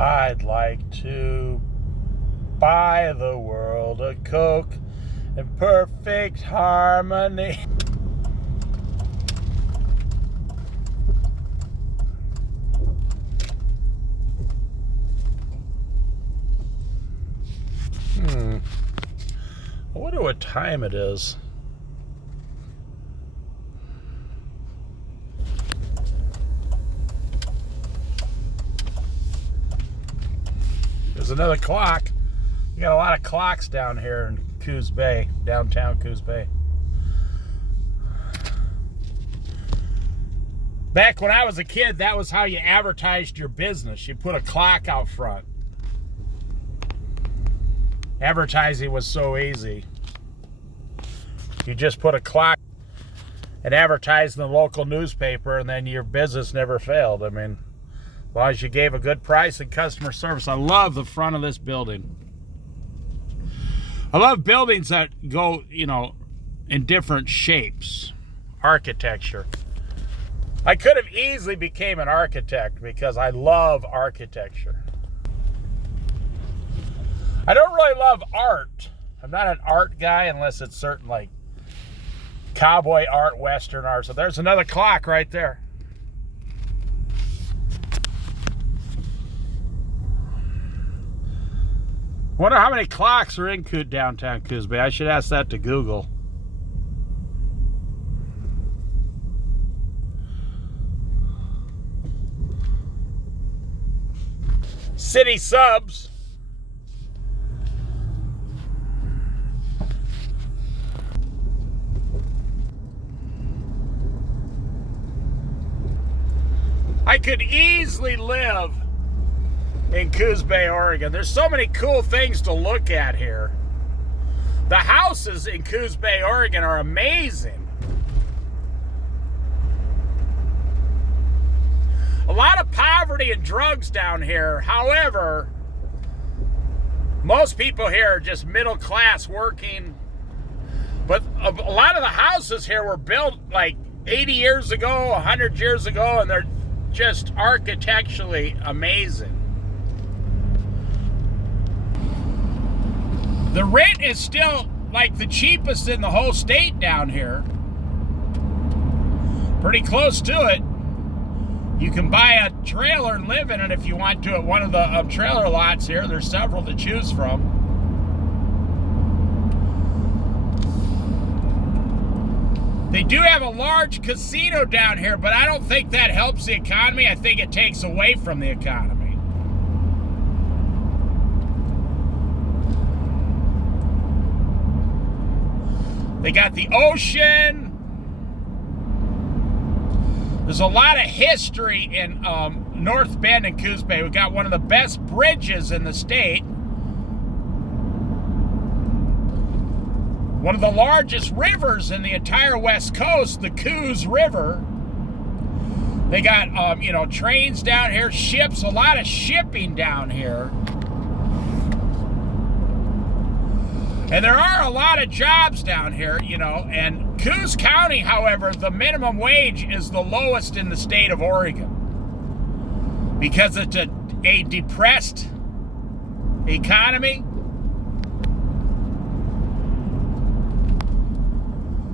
I'd like to buy the world a Coke in perfect harmony. I wonder what time it is. There's another clock. We got a lot of clocks down here in Coos Bay, downtown Coos Bay. Back when I was a kid, that was how you advertised your business. You put a clock out front. Advertising was so easy. You just put a clock and advertise in the local newspaper, and then your business never failed. I mean, as long as you gave a good price and customer service. I love the front of this building. I love buildings that go, in different shapes. Architecture. I could have easily became an architect because I love architecture. I don't really love art. I'm not an art guy unless it's certain like cowboy art, western art. So there's another clock right there. Wonder how many clocks are in downtown Coos Bay. I should ask that to Google. City subs. I could easily live in Coos Bay, Oregon. There's so many cool things to look at here. The houses in Coos Bay, Oregon are amazing. A lot of poverty and drugs down here. However, most people here are just middle class working. But a lot of the houses here were built like 80 years ago, 100 years ago, and they're just architecturally amazing. The rent is still like the cheapest in the whole state down here. Pretty close to it. You can buy a trailer and live in it if you want to at one of the trailer lots here. There's several to choose from. They do have a large casino down here, but I don't think that helps the economy. I think it takes away from the economy. They got the ocean. There's a lot of history in North Bend and Coos Bay. We've got one of the best bridges in the state. One of the largest rivers in the entire West Coast, the Coos River. They got, trains down here, ships, a lot of shipping down here. And there are a lot of jobs down here, and Coos County, however, the minimum wage is the lowest in the state of Oregon because it's a depressed economy.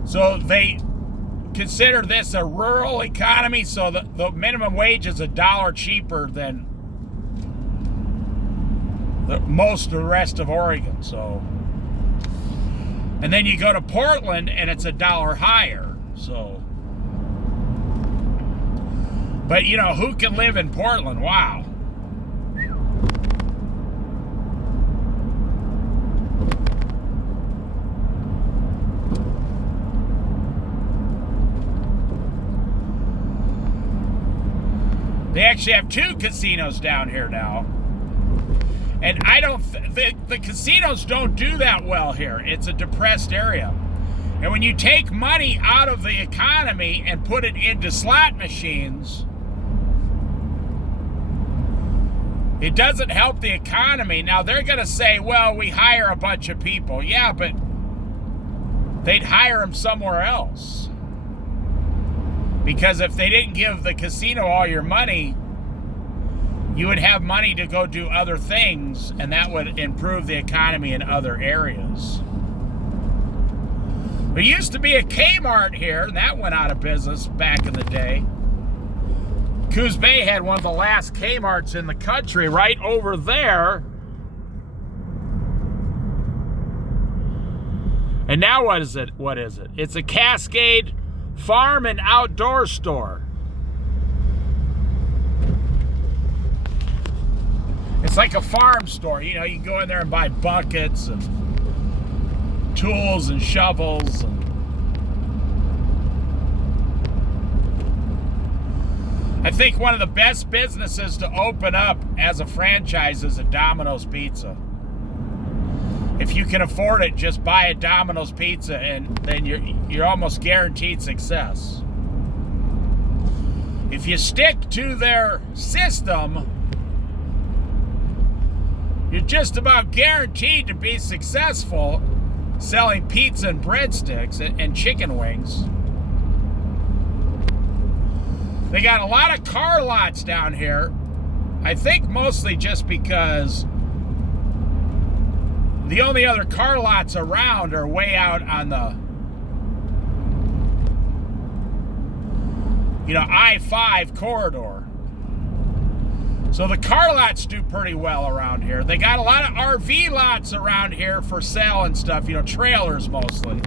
So they consider this a rural economy, so the minimum wage is $1 cheaper than most of the rest of Oregon. So, and then you go to Portland and it's $1 higher. So, but who can live in Portland? Wow. They actually have 2 casinos down here now. And the casinos don't do that well here. It's a depressed area. And when you take money out of the economy and put it into slot machines, it doesn't help the economy. Now they're going to say, well, we hire a bunch of people. Yeah, but they'd hire them somewhere else. Because if they didn't give the casino all your money, you would have money to go do other things, and that would improve the economy in other areas. There used to be a Kmart here, and that went out of business back in the day. Coos Bay had one of the last Kmarts in the country right over there. And now what is it? What is it? It's a Cascade Farm and Outdoor Store. It's like a farm store. You know, you can go in there and buy buckets and tools and shovels. I think one of the best businesses to open up as a franchise is a Domino's Pizza. If you can afford it, just buy a Domino's Pizza, and then you're almost guaranteed success. If you stick to their system, you're just about guaranteed to be successful selling pizza and breadsticks and chicken wings. They got a lot of car lots down here. I think mostly just because the only other car lots around are way out on the, I-5 corridor. So the car lots do pretty well around here. They got a lot of RV lots around here for sale and stuff, trailers mostly.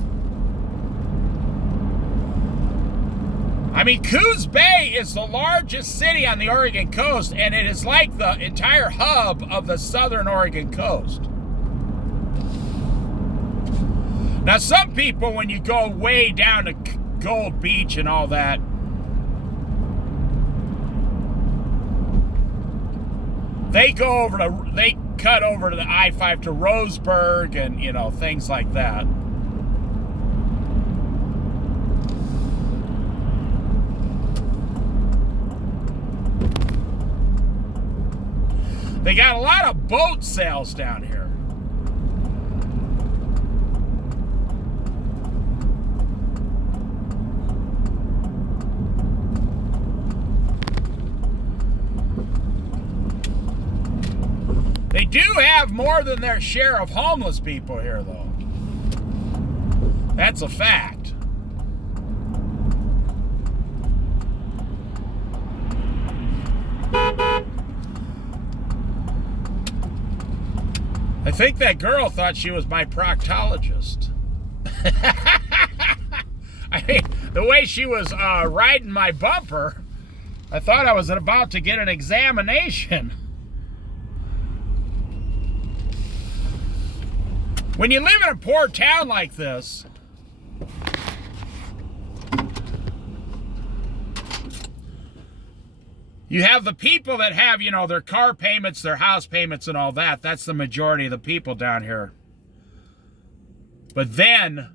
I mean, Coos Bay is the largest city on the Oregon coast, and it is like the entire hub of the southern Oregon coast. Now, some people, when you go way down to Gold Beach and all that, they cut over to the I-5 to Roseburg and, things like that. They got a lot of boat sales down here. They do have more than their share of homeless people here, though. That's a fact. I think that girl thought she was my proctologist. I mean, the way she was riding my bumper, I thought I was about to get an examination. When you live in a poor town like this, you have the people that have, their car payments, their house payments, and all that. That's the majority of the people down here. But then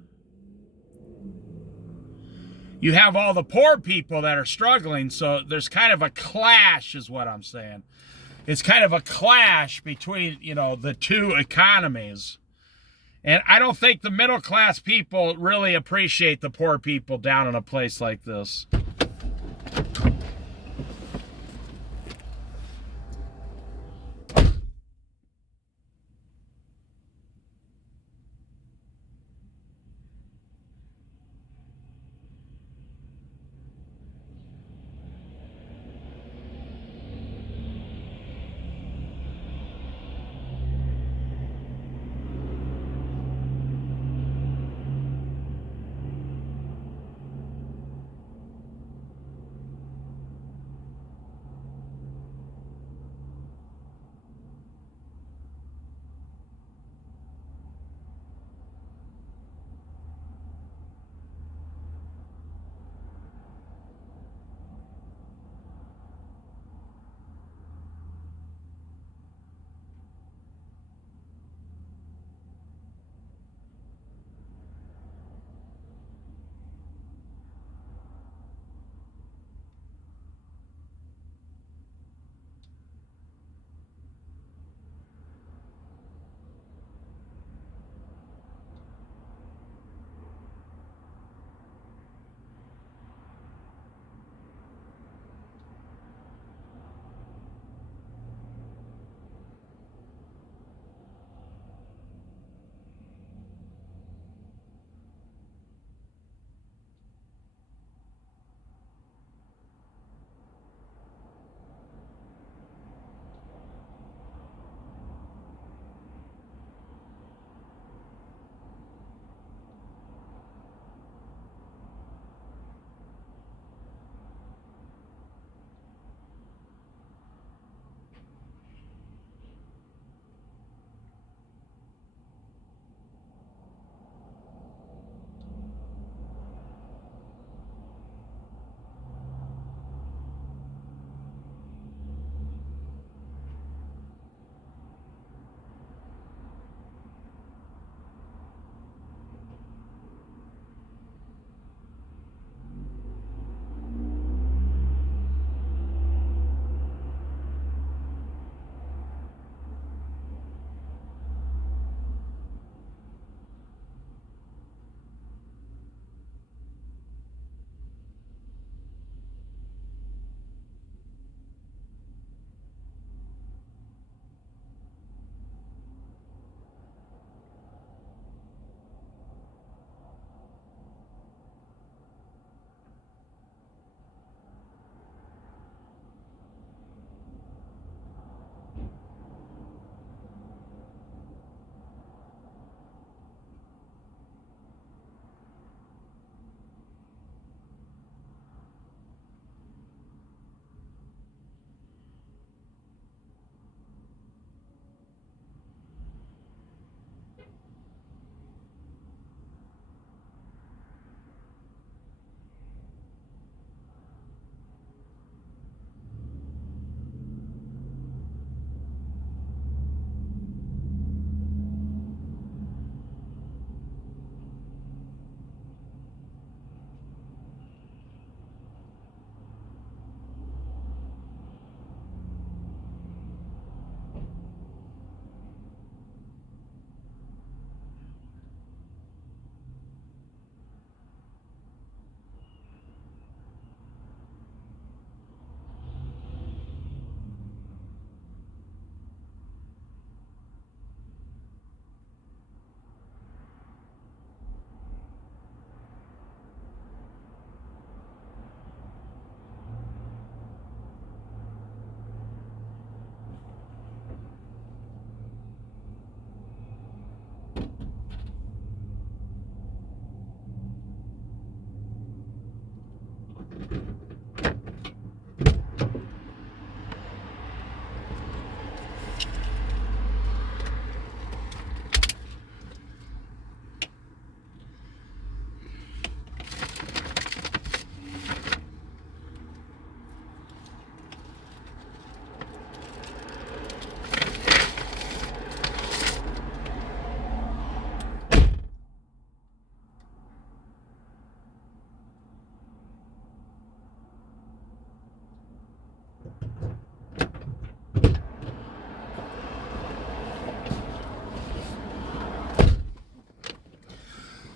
you have all the poor people that are struggling, so there's kind of a clash, is what I'm saying. It's kind of a clash between, the two economies. And I don't think the middle class people really appreciate the poor people down in a place like this.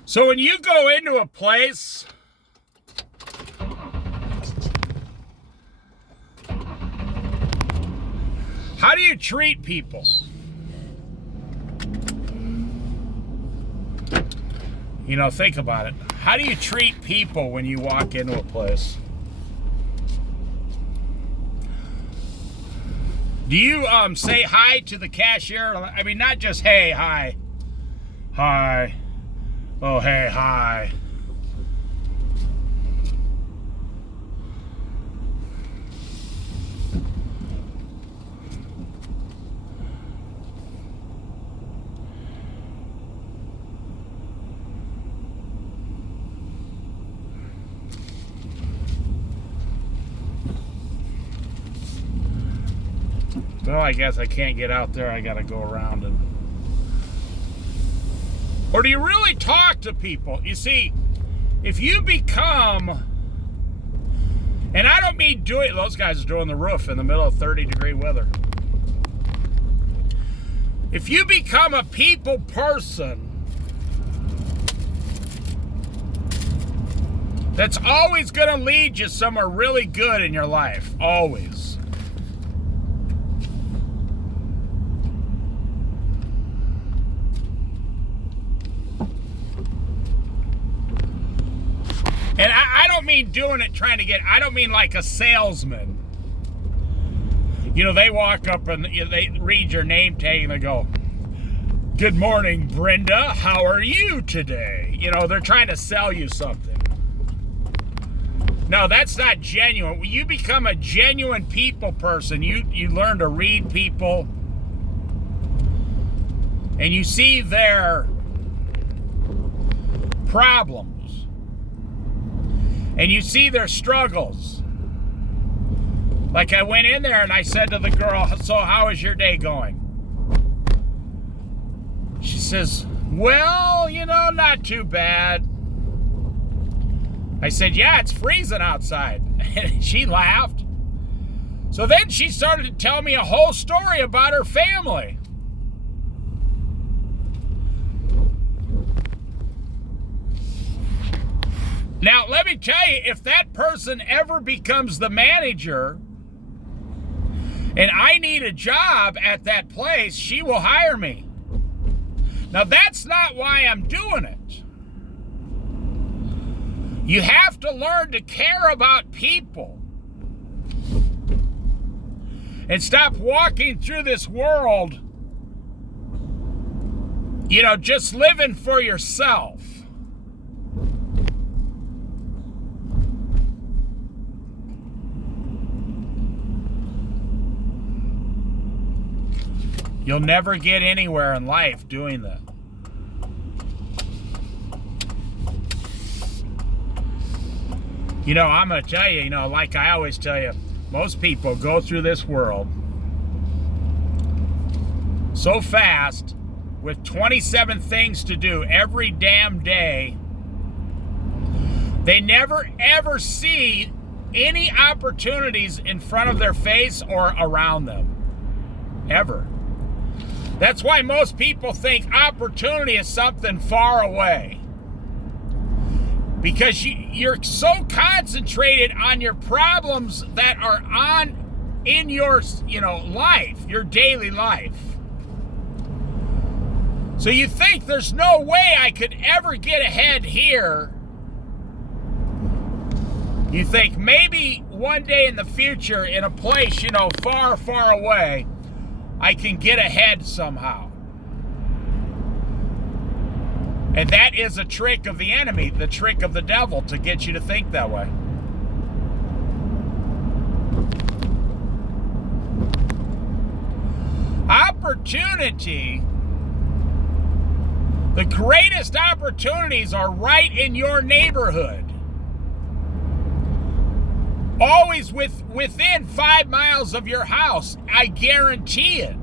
So when you go into a place, how do you treat people? You know, think about it. How do you treat people when you walk into a place? Do you say hi to the cashier? I mean, not just hey, hi. Hi. Oh, hey, hi. Well, I guess I can't get out there. I gotta go around and... Or do you really talk to people? You see, if you become... And I don't mean doing... Those guys are doing the roof in the middle of 30-degree weather. If you become a people person, that's always gonna lead you somewhere really good in your life. Always. And I don't mean doing it trying to get, I don't mean like a salesman. You know, they walk up and they read your name tag and they go, "Good morning, Brenda. How are you today?" You know, they're trying to sell you something. No, that's not genuine. When you become a genuine people person, you learn to read people and you see their problems. And you see their struggles. Like I went in there and I said to the girl, "So how is your day going?" She says, "Well, you know, not too bad." I said, "Yeah, it's freezing outside." And she laughed. So then she started to tell me a whole story about her family. Now, let me tell you, if that person ever becomes the manager and I need a job at that place, she will hire me. Now, that's not why I'm doing it. You have to learn to care about people and stop walking through this world, you know, just living for yourself. You'll never get anywhere in life doing that. You know, I'm going to tell you, you know, like I always tell you, most people go through this world so fast with 27 things to do every damn day. They never ever see any opportunities in front of their face or around them. Ever. That's why most people think opportunity is something far away. Because you're so concentrated on your problems that are in your, you know, life, your daily life. So you think there's no way I could ever get ahead here. You think maybe one day in the future in a place, you know, far, far away, I can get ahead somehow. And that is a trick of the enemy, the trick of the devil, to get you to think that way. Opportunity, the greatest opportunities are right in your neighborhood. Always within 5 miles of your house. I guarantee it.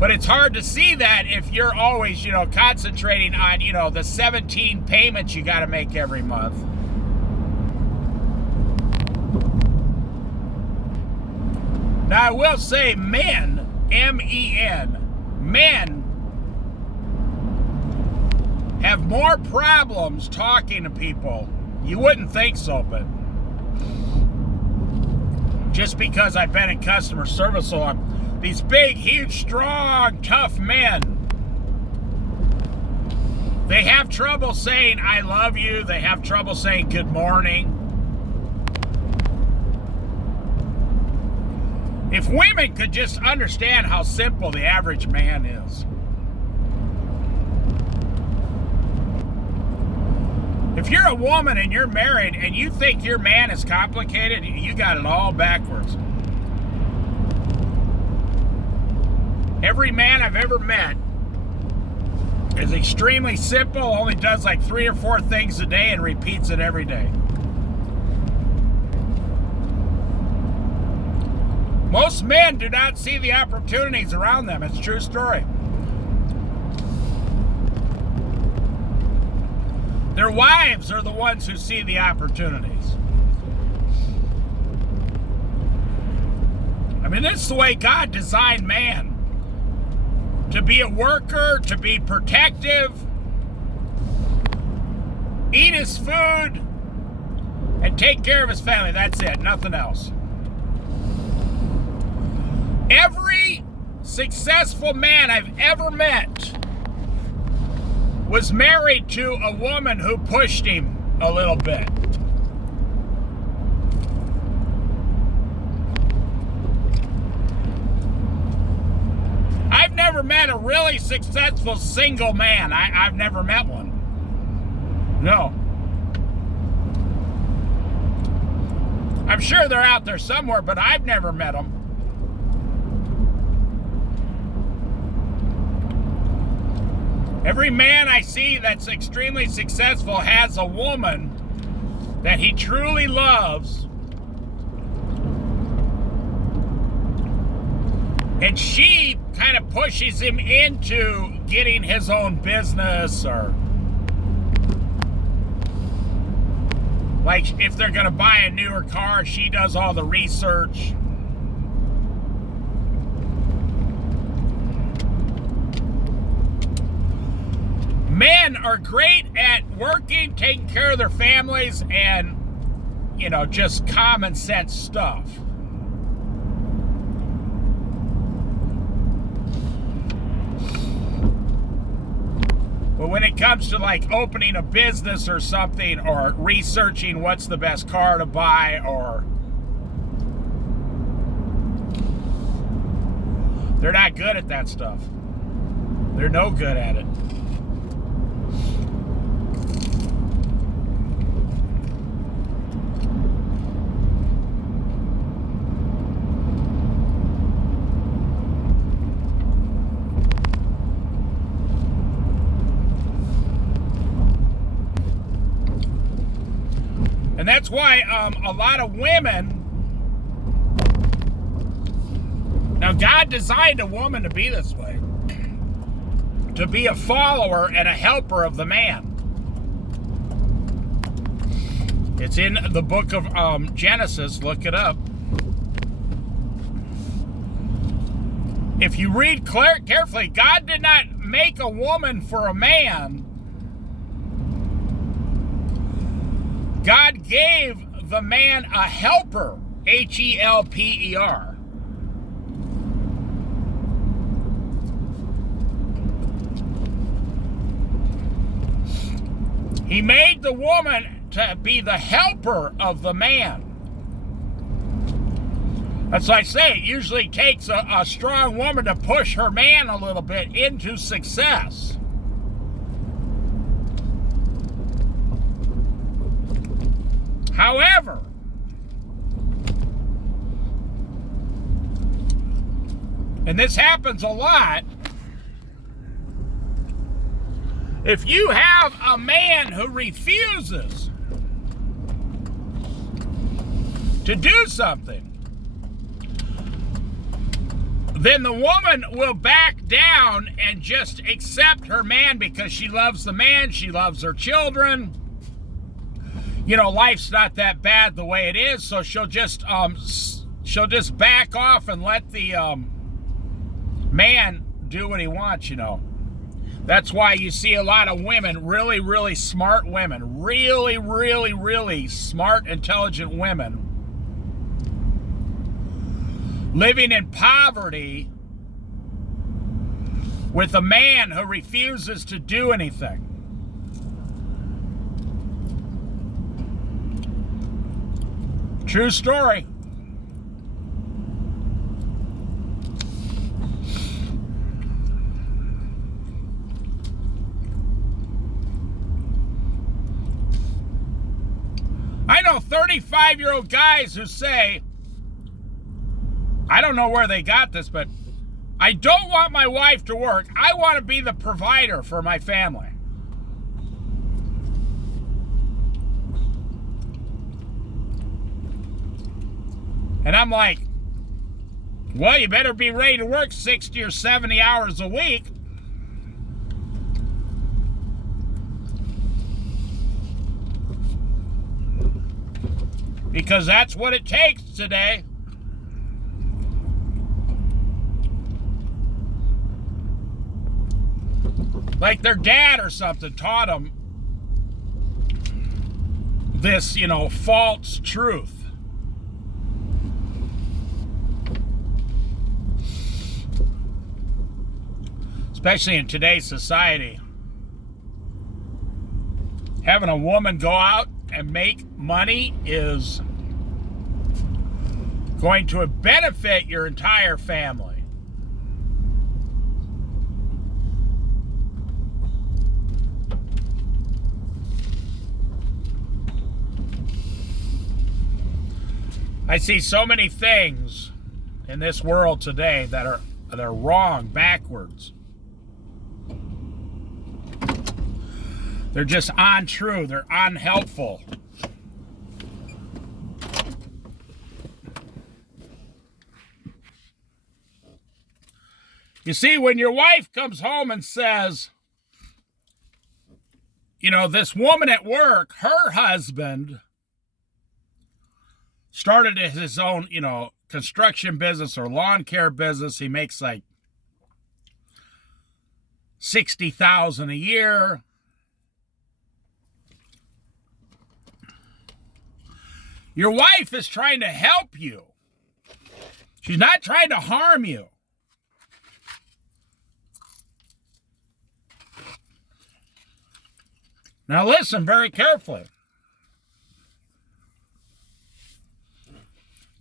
But it's hard to see that if you're always, you know, concentrating on, you know, the 17 payments you got to make every month. Now, I will say men, M-E-N, men have more problems talking to people. You wouldn't think so, but just because I've been in customer service so long, these big, huge, strong, tough men, they have trouble saying, I love you. They have trouble saying good morning. If women could just understand how simple the average man is. If you're a woman and you're married and you think your man is complicated, you got it all backwards. Every man I've ever met is extremely simple, only does like 3 or 4 things a day and repeats it every day. Most men do not see the opportunities around them. It's a true story. Their wives are the ones who see the opportunities. I mean, this is the way God designed man. To be a worker, to be protective, eat his food, and take care of his family. That's it, nothing else. Every successful man I've ever met was married to a woman who pushed him a little bit. I've never met a really successful single man. I've never met one. No. I'm sure they're out there somewhere, but I've never met them. Every man I see that's extremely successful has a woman that he truly loves, and she kind of pushes him into getting his own business, or like if they're going to buy a newer car, she does all the research. Men are great at working, taking care of their families, and, you know, just common sense stuff. But when it comes to like opening a business or something, or researching what's the best car to buy, or they're not good at that stuff. They're no good at it. And that's why a lot of women, now God designed a woman to be this way, to be a follower and a helper of the man. It's in the book of Genesis, look it up. If you read carefully, God did not make a woman for a man. God gave the man a helper, H-E-L-P-E-R. He made the woman to be the helper of the man. That's why I say it usually takes a strong woman to push her man a little bit into success. However, and this happens a lot, if you have a man who refuses to do something, then the woman will back down and just accept her man because she loves the man, she loves her children. You know, life's not that bad the way it is, so she'll just she'll just back off and let the man do what he wants, you know. That's why you see a lot of women, really, really smart women, really, really, really smart, intelligent women, living in poverty with a man who refuses to do anything. True story. I know 35-year-old guys who say, I don't know where they got this, but I don't want my wife to work. I want to be the provider for my family. And I'm like, well, you better be ready to work 60 or 70 hours a week. Because that's what it takes today. Like their dad or something taught them this, you know, false truth. Especially in today's society. Having a woman go out and make money is going to benefit your entire family. I see so many things in this world today that are wrong, backwards. They're just untrue. They're unhelpful. You see, when your wife comes home and says, you know, this woman at work, her husband started his own, you know, construction business or lawn care business. He makes like $60,000 a year. Your wife is trying to help you. She's not trying to harm you. Now listen very carefully.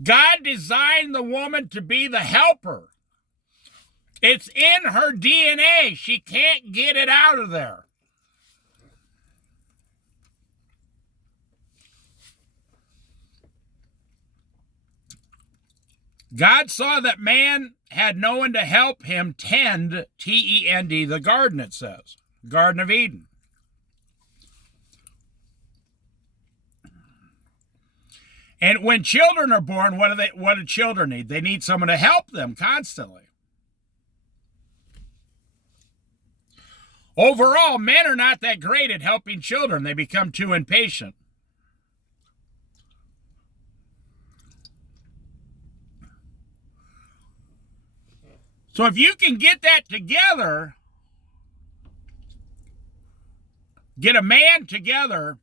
God designed the woman to be the helper. It's in her DNA. She can't get it out of there. God saw that man had no one to help him tend, T-E-N-D, the garden, it says. Garden of Eden. And when children are born, what do children need? They need someone to help them constantly. Overall, men are not that great at helping children. They become too impatient. So if you can get that together, get a man together,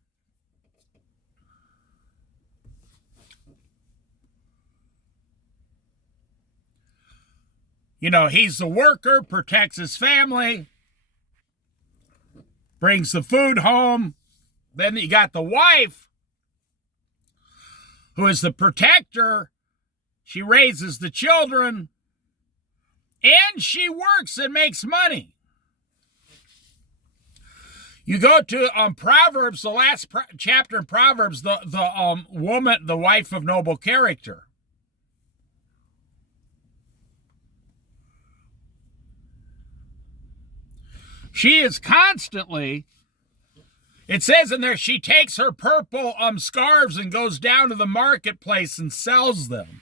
you know, he's the worker, protects his family, brings the food home. Then you got the wife, who is the protector. She raises the children. And she works and makes money. You go to Proverbs, the last chapter in Proverbs, the woman, the wife of noble character. She is constantly, it says in there, she takes her purple scarves and goes down to the marketplace and sells them.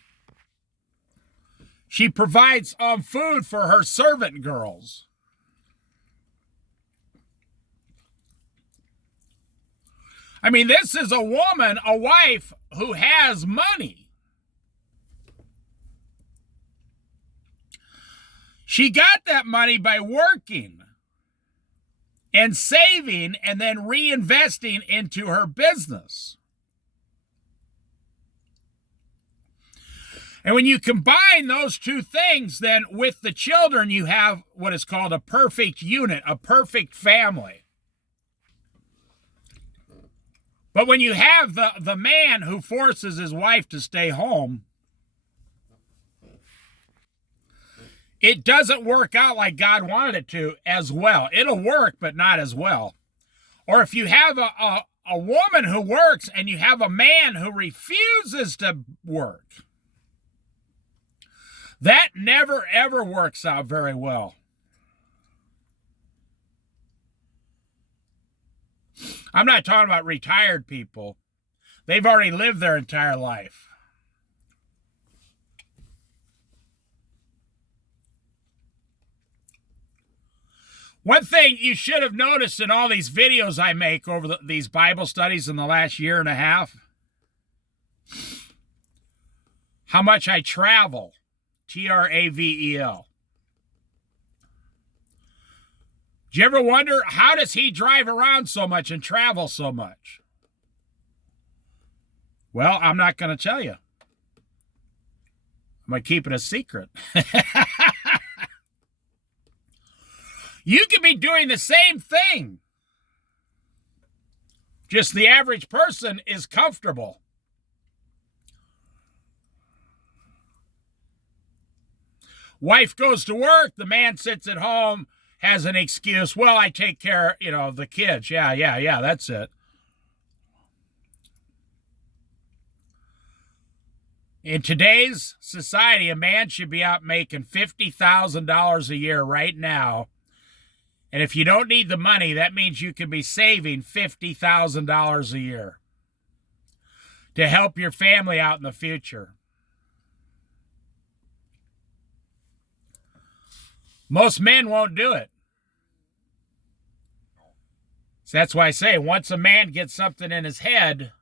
She provides food for her servant girls. I mean, this is a woman, a wife, who has money. She got that money by working and saving and then reinvesting into her business. And when you combine those two things, then with the children, you have what is called a perfect unit, a perfect family. But when you have the man who forces his wife to stay home, it doesn't work out like God wanted it to as well. It'll work, but not as well. Or if you have a woman who works and you have a man who refuses to work, that never, ever works out very well. I'm not talking about retired people. They've already lived their entire life. One thing you should have noticed in all these videos I make over these Bible studies in the last year and a half, how much I travel. Travel. Do you ever wonder, how does he drive around so much and travel so much? Well, I'm not going to tell you. I'm going to keep it a secret. You could be doing the same thing. Just the average person is comfortable. Wife goes to work, the man sits at home, has an excuse. Well, I take care, of the kids. Yeah, that's it. In today's society, a man should be out making $50,000 a year right now. And if you don't need the money, that means you can be saving $50,000 a year to help your family out in the future. Most men won't do it. So that's why I say, once a man gets something in his head,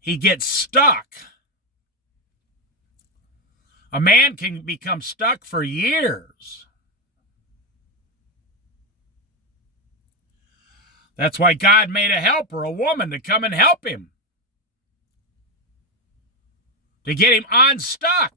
he gets stuck. A man can become stuck for years. That's why God made a helper, a woman, to come and help him, to get him unstuck.